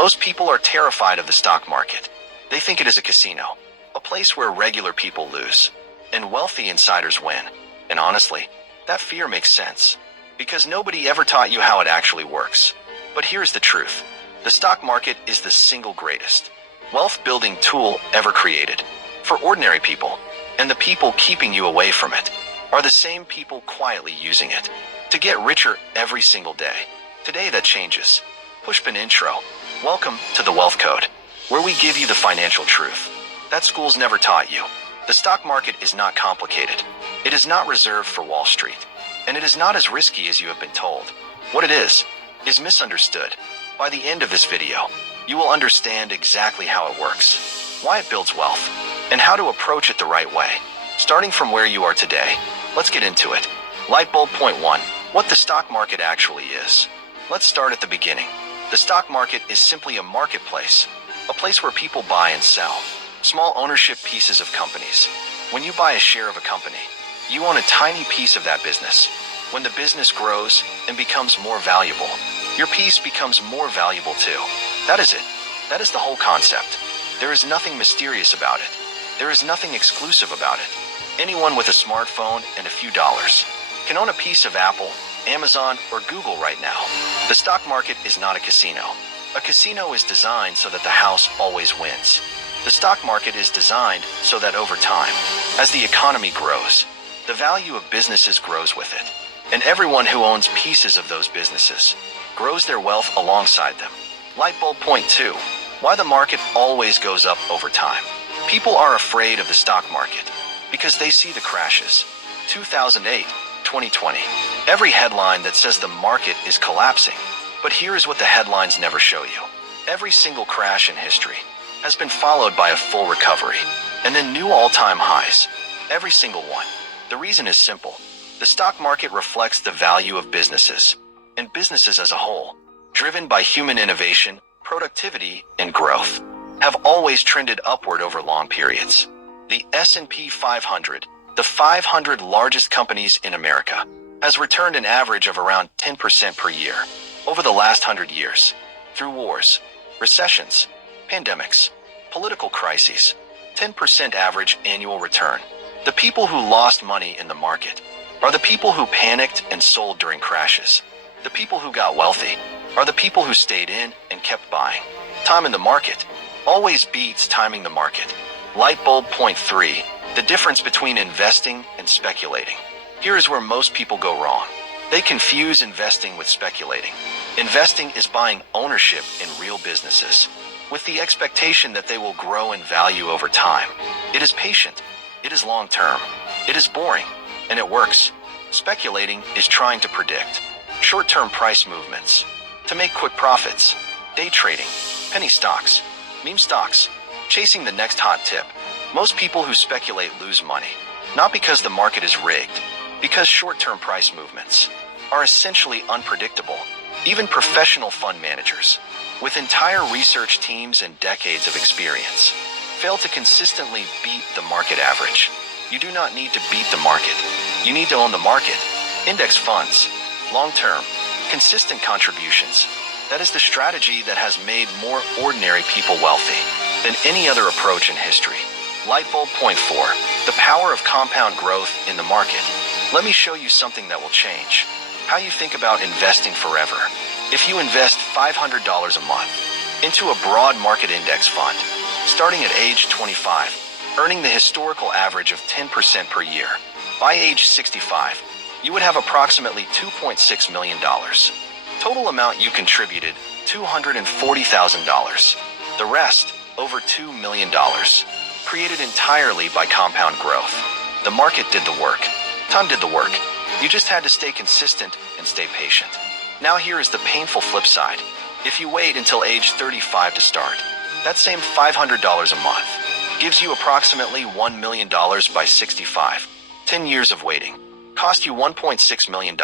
Most people are terrified of the stock market. They think it is a casino, a place where regular people lose, and wealthy insiders win. And honestly, that fear makes sense, because nobody ever taught you how it actually works. But here's the truth. The stock market is the single greatest wealth-building tool ever created. For ordinary people, and the people keeping you away from it, are the same people quietly using it to get richer every single day. Today that changes. Pushpin intro. Welcome to the Wealth Code, where we give you the financial truth that schools never taught you. The stock market is not complicated. It is not reserved for Wall Street, and it is not as risky as you have been told. What it is misunderstood. By the end of this video, you will understand exactly how it works, why it builds wealth, and how to approach it the right way. Starting from where you are today, let's get into it. Lightbulb point 1. What the stock market actually is. Let's start at the beginning. The stock market is simply a marketplace, a place where people buy and sell small ownership pieces of companies. When you buy a share of a company, you own a tiny piece of that business. When the business grows and becomes more valuable, your piece becomes more valuable too. That is it. That is the whole concept. There is nothing mysterious about it. There is nothing exclusive about it. Anyone with a smartphone and a few dollars can own a piece of Apple, Amazon, or Google right now. The stock market is not a casino. A casino is designed so that the house always wins. The stock market is designed so that over time, as the economy grows, the value of businesses grows with it. And everyone who owns pieces of those businesses grows their wealth alongside them. Lightbulb point 2. Why the market always goes up over time. People are afraid of the stock market because they see the crashes. 2008, 2020. Every headline that says the market is collapsing. But here is what the headlines never show you. Every single crash in history has been followed by a full recovery, and then new all-time highs. Every single one. The reason is simple. The stock market reflects the value of businesses, and businesses as a whole, driven by human innovation, productivity, and growth, have always trended upward over long periods. The S&P 500, the 500 largest companies in America, has returned an average of around 10% per year over the last 100 years, through wars, recessions, pandemics, political crises. 10% average annual return. The people who lost money in the market are the people who panicked and sold during crashes. The people who got wealthy are the people who stayed in and kept buying. Time in the market always beats timing the market. Lightbulb point 3. The difference between investing and speculating. Here is where most people go wrong. They confuse investing with speculating. Investing is buying ownership in real businesses with the expectation that they will grow in value over time. It is patient. It is long-term. It is boring. And it works. Speculating is trying to predict short-term price movements, to make quick profits. Day trading, penny stocks, meme stocks, chasing the next hot tip. Most people who speculate lose money, not because the market is rigged, because short-term price movements are essentially unpredictable. Even professional fund managers, with entire research teams and decades of experience, fail to consistently beat the market average. You do not need to beat the market. You need to own the market. Index funds, long-term, consistent contributions. That is the strategy that has made more ordinary people wealthy than any other approach in history. Lightbulb point 4. The power of compound growth in the market. Let me show you something that will change how you think about investing forever. If you invest $500 a month into a broad market index fund, starting at age 25, earning the historical average of 10% per year, by age 65, you would have approximately $2.6 million. Total amount you contributed, $240,000. The rest, over $2 million. Created entirely by compound growth. The market did the work. Time did the work. You just had to stay consistent and stay patient. Now here is the painful flip side. If you wait until age 35 to start, that same $500 a month gives you approximately $1 million by 65. 10 years of waiting cost you $1.6 million.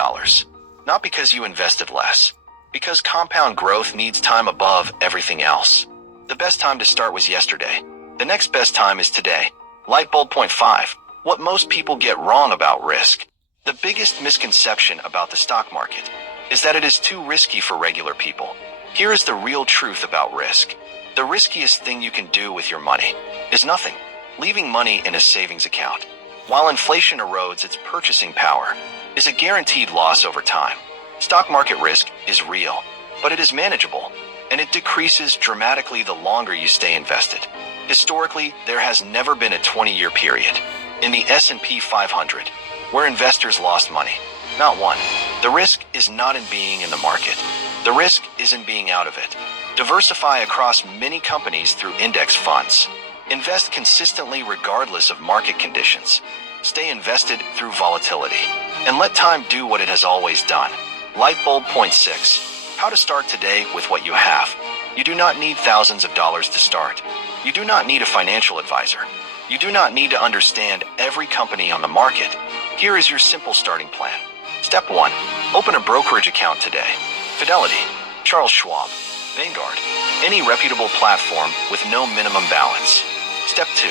Not because you invested less, because compound growth needs time above everything else. The best time to start was yesterday. The next best time is today. Lightbulb point 5. What most people get wrong about risk. The biggest misconception about the stock market is that it is too risky for regular people. Here is the real truth about risk. The riskiest thing you can do with your money is nothing. Leaving money in a savings account, while inflation erodes its purchasing power, is a guaranteed loss over time. Stock market risk is real, but it is manageable, and it decreases dramatically the longer you stay invested. Historically, there has never been a 20-year period in the S&P 500 where investors lost money. Not one. The risk is not in being in the market. The risk is in being out of it. Diversify across many companies through index funds. Invest consistently regardless of market conditions. Stay invested through volatility. And let time do what it has always done. Light bulb point 6. How to start today with what you have. You do not need thousands of dollars to start. You do not need a financial advisor. You do not need to understand every company on the market. Here is your simple starting plan. Step 1. Open a brokerage account today. Fidelity, Charles Schwab, Vanguard, any reputable platform with no minimum balance. Step 2.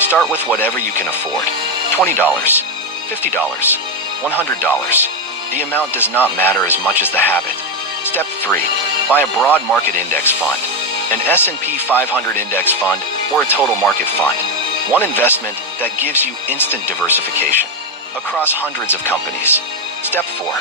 Start with whatever you can afford. $20, $50, $100. The amount does not matter as much as the habit. Step 3. Buy a broad market index fund, an S&P 500 index fund, or a total market fund. One investment that gives you instant diversification across hundreds of companies. Step 4.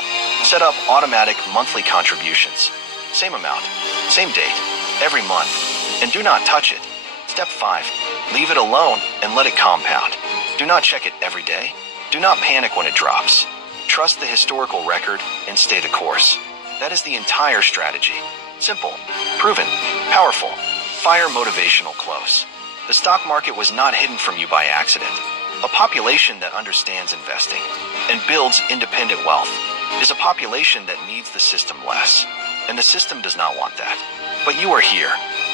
Set up automatic monthly contributions. Same amount, same date, every month, and do not touch it. Step 5. Leave it alone and let it compound. Do not check it every day. Do not panic when it drops. Trust the historical record and stay the course. That is the entire strategy. Simple, proven, powerful, fire motivational close. The stock market was not hidden from you by accident. A population that understands investing and builds independent wealth is a population that needs the system less. And the system does not want that. But you are here,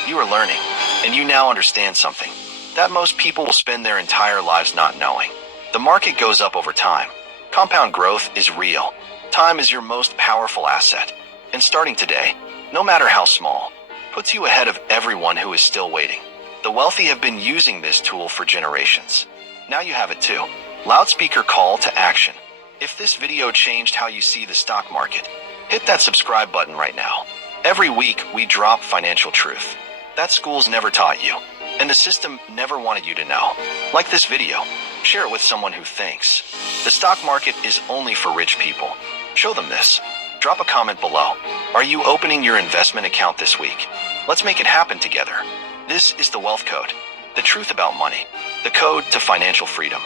you are learning, and you now understand something that most people will spend their entire lives not knowing. The market goes up over time. Compound growth is real. Time is your most powerful asset. And starting today, no matter how small, puts you ahead of everyone who is still waiting. The wealthy have been using this tool for generations. Now you have it too. Loudspeaker call to action. If this video changed how you see the stock market, hit that subscribe button right now. Every week we drop financial truth that schools never taught you, and the system never wanted you to know. Like this video, share it with someone who thinks the stock market is only for rich people. Show them this. Drop a comment below. Are you opening your investment account this week? Let's make it happen together. This is the Wealth Code, the truth about money, the code to financial freedom.